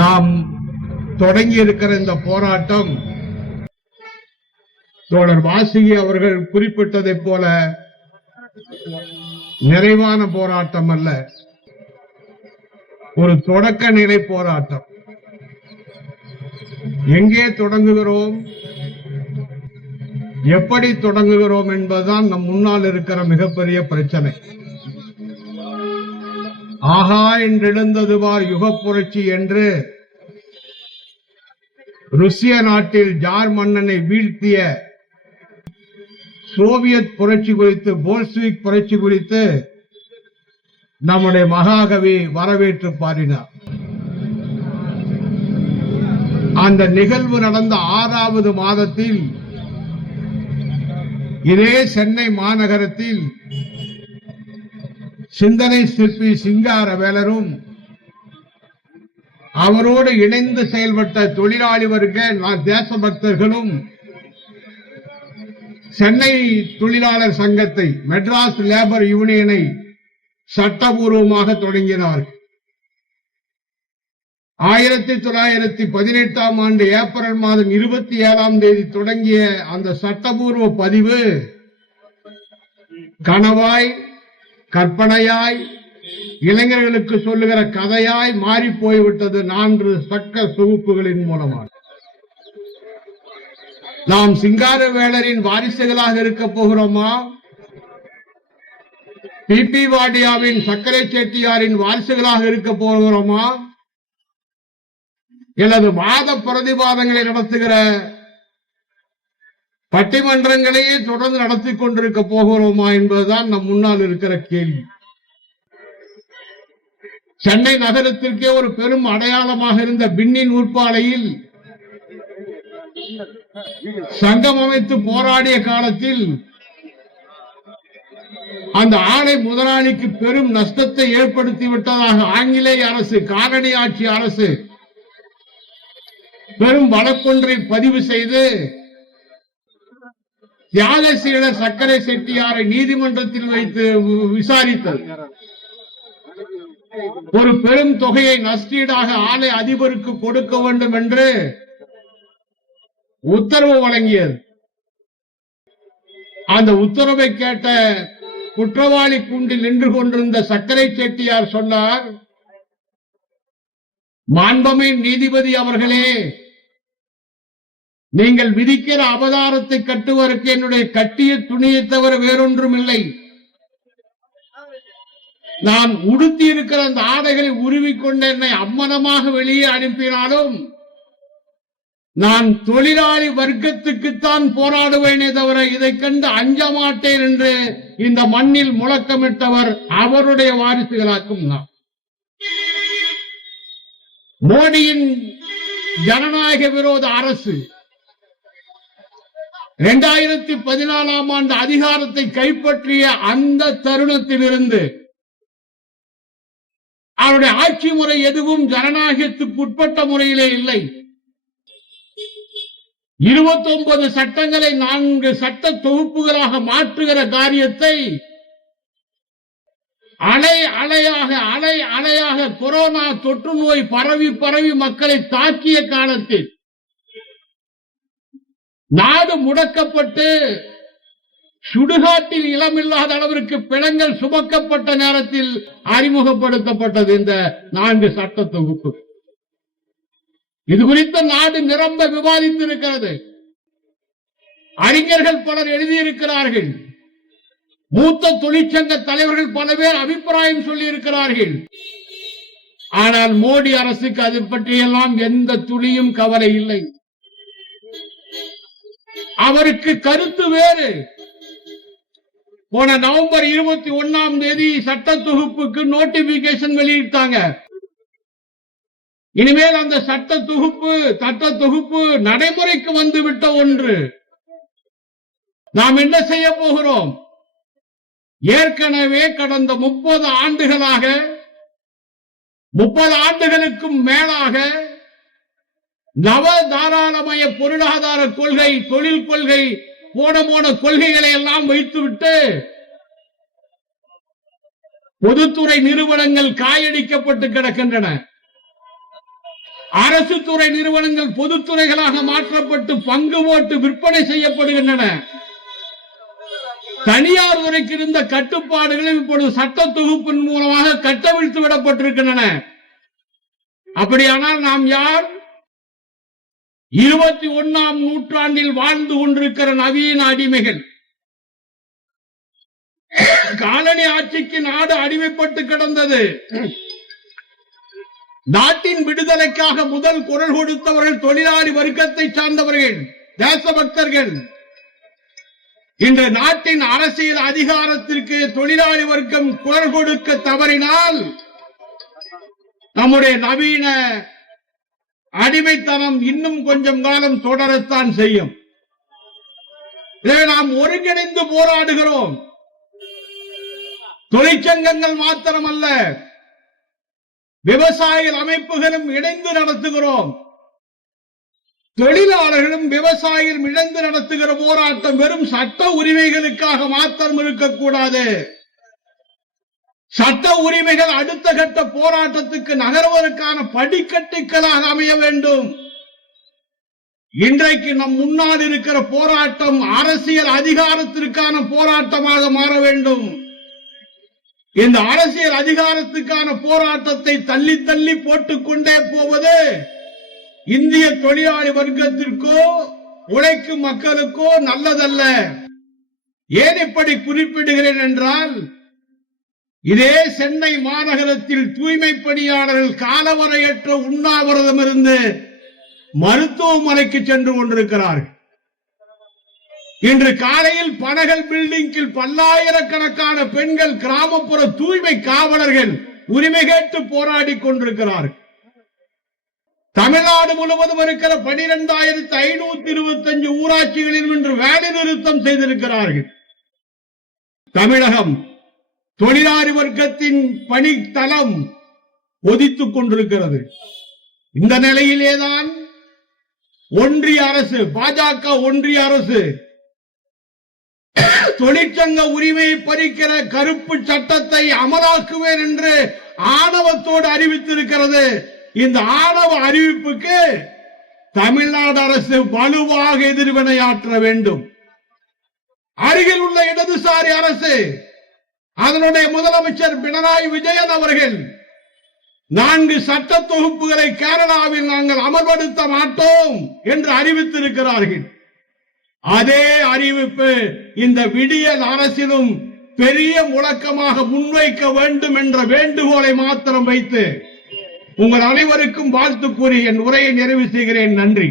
நாம் தொடங்கி இருக்கிற இந்த போராட்டம் தோழர் வாசிகி அவர்கள் குறிப்பிட்டதை போல நிறைவான போராட்டம் அல்ல. ஒரு தொடக்க நிலை போராட்டம். எங்கே தொடங்குகிறோம்? எப்படி தொடங்குகிறோம் என்பதுதான் நம் முன்னால் இருக்கிற மிகப்பெரிய பிரச்சனை. ஆகா என்றெழுந்ததுவார் யுக புரட்சி என்று ருசிய நாட்டில் ஜார் மன்னனை வீழ்த்திய சோவியத் புரட்சி குறித்து போல்ஸ்விக் புரட்சி குறித்து நம்முடைய மகாகவி வரவேற்று பாடினார். அந்த நிகழ்வு நடந்த ஆறாவது மாதத்தில் இதே சென்னை மாநகரத்தில் சிந்தனை சிற்பி சிங்காரவேலரும் அவரோடு இணைந்து செயல்பட்ட தொழிலாளி வர்க்க நா- தேசபக்தர்களும் சென்னை தொழிலாளர் சங்கத்தை மெட்ராஸ் லேபர் யூனியனை சட்டபூர்வமாக தொடங்கினார்கள் ஆயிரத்தி தொள்ளாயிரத்தி பதினெட்டாம் ஆண்டு ஏப்ரல் மாதம் இருபத்தி ஏழாம் தேதி தொடங்கிய அந்த சட்டபூர்வ பதிவு கனவாய் கற்பனையாய் இளைஞர்களுக்கு சொல்லுகிற கதையாய் மாறி போய்விட்டது நான்கு சக்க தொகுப்புகளின் மூலமாக நாம் சிங்காரவேலரின் வாரிசுகளாக இருக்க போகிறோமா? பிபி வாடியாவின் சக்கரை செட்டியாரின் வாரிசுகளாக இருக்க போகிறோமா? எனது வாத பிரதிவாதங்களை நடத்துகிற பட்டிமன்றங்களையே தொடர்ந்து நடத்தி கொண்டிருக்க போகிறோமா என்பதுதான் நம் முன்னால் இருக்கிற கேள்வி. சென்னை நகரத்திற்கே ஒரு பெரும் அடையாளமாக இருந்த பின்னின் உட்பாலையில் சங்கம் அமைத்து போராடிய காலத்தில் அந்த ஆலை முதலாளிக்கு பெரும் நஷ்டத்தை ஏற்படுத்தி விட்டதாக ஆங்கிலேய அரசு காலனி ஆட்சி அரசு பெரும் வழக்கொன்றை பதிவு செய்து தியாகசீல சர்க்கரை செட்டியாரை நீதிமன்றத்தில் வைத்து வி- விசாரித்தது. ஒரு பெரும் தொகையை நஷ்டீடாக ஆலை அதிபருக்கு கொடுக்க வேண்டும் என்று உத்தரவு வழங்கியது. அந்த உத்தரவை கேட்ட குற்றவாளி கூண்டில் நின்று கொண்டிருந்த சர்க்கரை செட்டியார் சொன்னார் மாண்பமை நீதிபதி அவர்களே நீங்கள் விதிக்கிற அவதாரத்தை கட்டுவதற்கு என்னுடைய கட்டிய துணியை தவிர வேறொன்றும் இல்லை நான் உடுத்தி இருக்கிற அந்த ஆடைகளை உருவிக்கொண்டு என்னை அம்மனமாக வெளியே அனுப்பினாலும் நான் தொழிலாளி வர்க்கத்துக்குத்தான் போராடுவேனே தவிர இதை கண்டு அஞ்ச மாட்டேன் என்று இந்த மண்ணில் முழக்கமிட்டவர் அவருடைய வாரிசுகளாக்கும் மோடியின் ஜனநாயக விரோத அரசு இரண்டாயிரத்தி பதினாலாம் ஆண்டு அதிகாரத்தை கைப்பற்றிய அந்த தருணத்திலிருந்து அவருடைய ஆட்சி முறை எதுவும் ஜனநாயகத்துக்கு உட்பட்ட முறையிலே இல்லை. இருபத்தி ஒன்பது சட்டங்களை நான்கு சட்ட தொகுப்புகளாக மாற்றுகிற காரியத்தை அலை அலையாக அலை அலையாக கொரோனா தொற்று நோய் பரவி பரவி மக்களை தாக்கிய காலத்தில் நாடு முடக்கப்பட்டு சுடுகாட்டில் இளமில்லாத அளவிற்கு பிணங்கள் சுமக்கப்பட்ட நேரத்தில் அறிமுகப்படுத்தப்பட்டது இந்த நான்கு சட்ட தொகுப்பு. இது குறித்த நாடு நிரம்ப விவாதித்திருக்கிறது. அறிஞர்கள் பலர் எழுதியிருக்கிறார்கள். மூத்த தொழிற்சங்க தலைவர்கள் பல பேர் அபிப்பிராயம் சொல்லி இருக்கிறார்கள் ஆனால் மோடி அரசுக்கு அது பற்றியெல்லாம் எந்த துளியும் கவலை இல்லை. அவருக்கு கருத்து வேறு. போன நவம்பர் இருபத்தி ஒன்னாம் தேதி சட்ட தொகுப்புக்கு நோட்டிபிகேஷன் வெளியிட்டாங்க. இனிமேல் அந்த சட்ட தொகுப்பு சட்ட தொகுப்பு நடைமுறைக்கு வந்துவிட்ட ஒன்று. நாம் என்ன செய்ய போகிறோம்? ஏற்கனவே கடந்த முப்பது ஆண்டுகளாக முப்பது ஆண்டுகளுக்கும் மேலாக நவ தாராளமய பொருளாதார கொள்கை தொழில் கொள்கை போன போன கொள்கைகளை எல்லாம் வைத்துவிட்டு பொதுத்துறை நிறுவனங்கள் காயடிக்கப்பட்டு கிடக்கின்றன. அரசு துறை நிறுவனங்கள் பொதுத்துறைகளாக மாற்றப்பட்டு பங்கு ஓட்டு விற்பனை செய்யப்படுகின்றன. தனியார் துறைக்கு இருந்த கட்டுப்பாடுகள் இப்பொழுது சட்ட தொகுப்பின் மூலமாக கட்டவிழ்த்து விடப்பட்டிருக்கின்றன. அப்படியானால் நாம் யார்? இருபத்தி ஒன்னாம் நூற்றாண்டில் வாழ்ந்து கொண்டிருக்கிற நவீன அடிமைகள். காலனி ஆட்சிக்கு நாடு அடிமைப்பட்டு கிடந்தது. நாட்டின் விடுதலைக்காக முதல் குரல் கொடுத்தவர்கள் தொழிலாளி வர்க்கத்தை சார்ந்தவர்கள் தேசபக்தர்கள். இன்று நாட்டின் அரசியல் அதிகாரத்திற்கு தொழிலாளி வர்க்கம் குரல் கொடுக்க தவறினால் நம்முடைய நவீன அடிமைத்தனம் இன்னும் கொஞ்சம் காலம் தொடரத்தான் செய்யும். இதை நாம் ஒருங்கிணைந்து போராடுகிறோம். தொழிற்சங்கங்கள் மாத்திரமல்ல விவசாய அமைப்புகளும் இணைந்து நடத்துகிறோம். தொழிலாளர்களும் விவசாயிகளும் இணைந்து நடத்துகிற போராட்டம் வெறும் சட்ட உரிமைகளுக்காக மாத்திரம் இருக்கக்கூடாது. சட்ட உரிமைகள் அடுத்த கட்ட போராட்டத்துக்கு நகர்வதற்கான படிக்கட்டுகளாக அமைய வேண்டும். இன்றைக்கு நம் முன்னால் இருக்கிற போராட்டம் அரசியல் அதிகாரத்திற்கான போராட்டமாக மாற வேண்டும். இந்த அரசியல் அதிகாரத்துக்கான போராட்டத்தை தள்ளி தள்ளி போட்டுக்கொண்டே போவது இந்திய தொழிலாளி வர்க்கத்திற்கோ உழைக்கும் மக்களுக்கோ நல்லதல்ல. ஏன் இப்படி குறிப்பிடுகிறேன் என்றால் இதே சென்னை மாநகரத்தில் தூய்மை பணியாளர்கள் காலவரையற்ற உண்ணாவிரதம் இருந்து மருத்துவமனைக்கு சென்று கொண்டிருக்கிறார்கள். இன்று காலையில் பனகல் பில்டிங்கில் பல்லாயிரக்கணக்கான பெண்கள் கிராமப்புற தூய்மை காவலர்கள் உரிமை கேட்டு போராடி கொண்டிருக்கிறார்கள். தமிழ்நாடு முழுவதும் இருக்கிற பனிரெண்டாயிரத்தி ஐநூத்தி இருபத்தி அஞ்சு ஊராட்சிகளில் இன்று வேலை நிறுத்தம் செய்திருக்கிறார்கள். தமிழகம் தொழிலாளி வர்க்கத்தின் பணித்தளம் ஒதித்துக் கொண்டிருக்கிறது. இந்த நிலையிலேதான் ஒன்றிய அரசு பாஜக ஒன்றிய அரசு தொழிற்சங்க உரிமையை பறிக்கிற கருப்பு சட்டத்தை அமலாக்குவேன் என்று ஆணவத்தோடு அறிவித்திருக்கிறது. இந்த ஆணவ அறிவிப்புக்கு தமிழ்நாடு அரசு வலுவாக எதிர்வினையாற்ற வேண்டும். அருகில் உள்ள இடதுசாரி அரசு அதனுடைய முதலமைச்சர் பினராயி விஜயன் அவர்கள் நான்கு சட்ட தொகுப்புகளை கேரளாவில் நாங்கள் அமல்படுத்த மாட்டோம் என்று அறிவித்திருக்கிறார்கள். அதே அறிவிப்பு இந்த விடியல் அரசிலும் பெரிய முழக்கமாக முன்வைக்க வேண்டும் என்ற வேண்டுகோளை மாத்திரம் வைத்து உங்கள் அனைவருக்கும் வாழ்த்து கூறி என் உரையை நிறைவு செய்கிறேன். நன்றி.